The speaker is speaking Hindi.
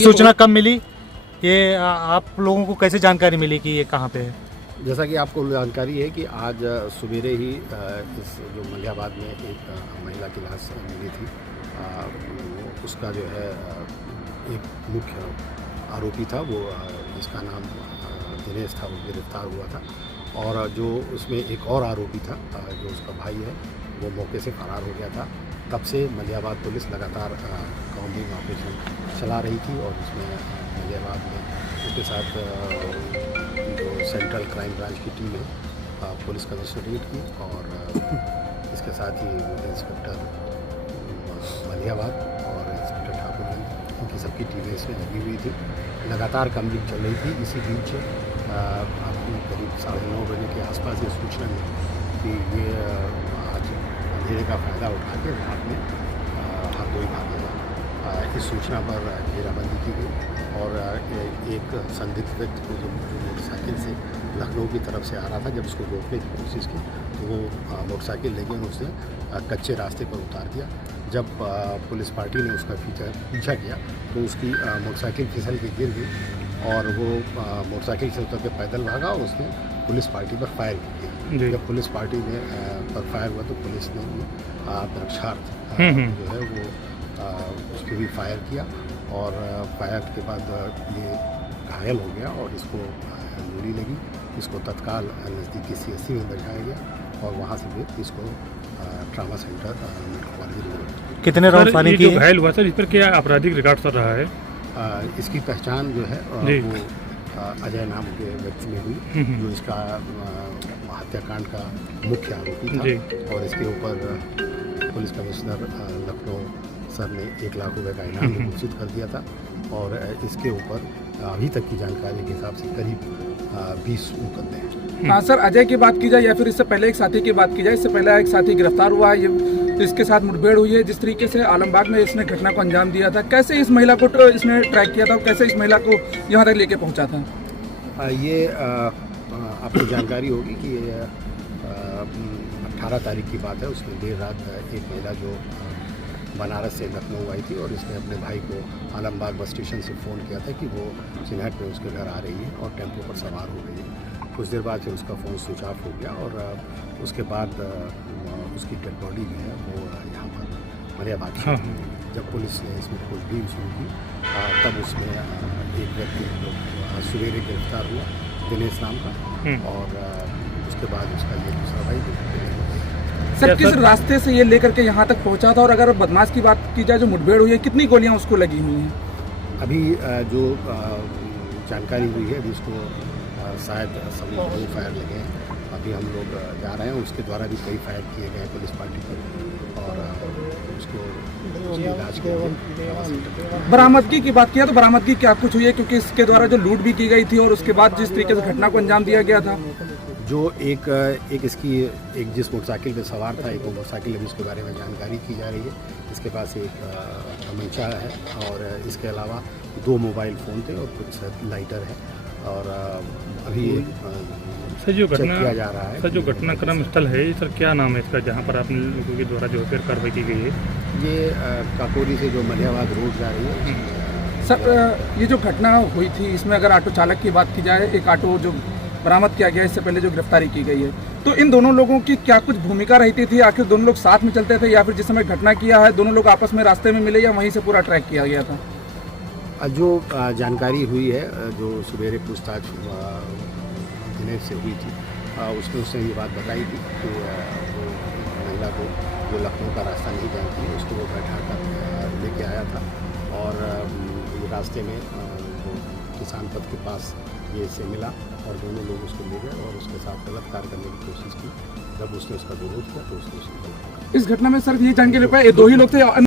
सूचना कब मिली? ये आप लोगों को कैसे जानकारी मिली कि ये कहाँ पे है? जैसा कि आपको जानकारी है कि आज सवेरे ही इस जो मलियाबाद में एक महिला की लाश मिली थी, उसका जो है एक मुख्य आरोपी था, वो जिसका नाम दिनेश था, वो गिरफ्तार हुआ था। और जो उसमें एक और आरोपी था जो उसका भाई है, वो मौके से फरार हो गया था। तब से मलियाबाद पुलिस लगातार काउंटिंग ऑपरेशन चला रही थी और उसमें मलियाबाद में उसके साथ जो सेंट्रल क्राइम ब्रांच की टीम है, पुलिस कमिश्नरेट की, और इसके साथ ही इंस्पेक्टर मलियाबाद और इंस्पेक्टर ठाकुर, उनकी सबकी टीमें इसमें लगी हुई थी। लगातार काउंटिंग चल रही थी। इसी बीच आपको करीब 9:30 बजे के आसपास ये सूचना मिली कि ये आज अंधेरे का फ़ायदा उठा के रात में हरदोई भागेगा। इस सूचना पर घेराबंदी की गई और एक संदिग्ध व्यक्ति को जो मोटरसाइकिल से लखनऊ की तरफ से आ रहा था, जब उसको रोकने की कोशिश की तो वो मोटरसाइकिल लेके उसने कच्चे रास्ते पर उतार दिया। जब पुलिस पार्टी ने उसका पीछा किया तो उसकी मोटरसाइकिल फिसल के गिर गई और वो मोटरसाइकिल से उतर के पैदल भागा और उसने पुलिस पार्टी पर फायर किया। जब पुलिस पार्टी ने पर फायर हुआ तो पुलिस ने रक्षार्थ जो है वो उस पर भी फायर किया और फायर के बाद ये घायल हो गया और इसको गोली लगी। इसको तत्काल नज़दीकी CSC में बैठाया गया और वहाँ से फिर इसको ट्रामा सेंटर मेडिकल कॉलेज। कितने राउंड फायरिंग किए? घायल हुआ सर, इस पर क्या आपराधिक रिकॉर्ड चल रहा है? इसकी पहचान जो है वो अजय नाम के व्यक्ति में हुई, जो इसका हत्याकांड का मुख्य आरोपी था। और इसके ऊपर पुलिस कमिश्नर लखनऊ सर ने 1 लाख रुपए का इनाम भी घोषित कर दिया था। और इसके ऊपर अभी तक की जानकारी के हिसाब से करीब 20 मुकदमे हैं। हाँ सर, अजय की बात की जाए या फिर इससे पहले एक साथी की बात की जाए, इससे पहले एक साथी गिरफ्तार हुआ है, ये इसके साथ मुठभेड़ हुई है। जिस तरीके से आलमबाग में इसने घटना को अंजाम दिया था, कैसे इस महिला को इसने ट्रैक किया था और कैसे इस महिला को यहाँ तक लेके पहुँचा था? ये आपको जानकारी होगी कि 18 तारीख की बात है। उसमें देर रात एक महिला जो बनारस से लखनऊ आई थी और इसने अपने भाई को आलमबाग बस स्टेशन से फ़ोन किया था कि वो चिन्हट में उसके घर आ रही है और टेम्पो पर सवार हो गई है। कुछ देर बाद फिर उसका फ़ोन स्विच ऑफ हो गया और उसके बाद उसकी डेड बॉडी जो है वो यहाँ पर मलियाबाद से जब पुलिस ने इसमें खोजबीन शुरू की तब उसमें एक व्यक्ति जो सवेरे गिरफ्तार हुआ, दिनेश नाम का, और उसके बाद उसका ये दूसरा भाई। सर, किस रास्ते से ये लेकर के यहाँ तक पहुँचा था और अगर बदमाश की बात की जाए जो मुठभेड़ हुई है, कितनी गोलियाँ उसको लगी हुई हैं? अभी जो जानकारी हुई है अभी उसको शायद सभी 2 फायर लगे हैं। अभी हम लोग जा रहे हैं, उसके द्वारा भी कई फायर किए गए हैं पुलिस पार्टी पर और उसको इलाज के लिए। बरामदगी की बात किया तो बरामदगी क्या कुछ हुई है, क्योंकि इसके द्वारा जो लूट भी की गई थी और उसके बाद जिस तरीके से घटना को अंजाम दिया गया था? जो एक इसकी एक जिस मोटरसाइकिल पे सवार था, एक मोटरसाइकिल अभी उसके बारे में जानकारी की जा रही है। इसके पास एक तमंचा है और इसके अलावा 2 मोबाइल फ़ोन थे और कुछ लाइटर है और अभी सर जो घटना किया जा रहा है। सर जो घटनाक्रम स्थल है सर, क्या नाम है इसका जहाँ पर आपने लोगों के द्वारा जो फिर कार्रवाई की गई है? ये काकोरी से जो मलियाबाद रोड जा रही है। सर, ये जो घटना हुई थी इसमें अगर ऑटो चालक की बात की जाए, एक ऑटो जो बरामद किया गया इससे पहले जो गिरफ्तारी की गई है, तो इन दोनों लोगों की क्या कुछ भूमिका रहती थी? आखिर दोनों लोग साथ में चलते थे या फिर जिस समय घटना किया है दोनों लोग आपस में रास्ते में मिले या वहीं से पूरा ट्रैक किया गया था? जो जानकारी हुई है, जो सवेरे पूछताछ दिनेश से हुई थी, उसने ये बात बताई थी कि वो महिला को जो लखनऊ का रास्ता नहीं जानती है उसको वो बैठा कर लेके आया था और ये रास्ते में जो किसान पथ के पास ये से मिला और दोनों लोग उसको ले गए और उसके साथ गलत कार्य करने की कोशिश की। जब उसने उसका विरोध किया तो उसने इस घटना में सर ये जान के लिए 2 ही लोग थे?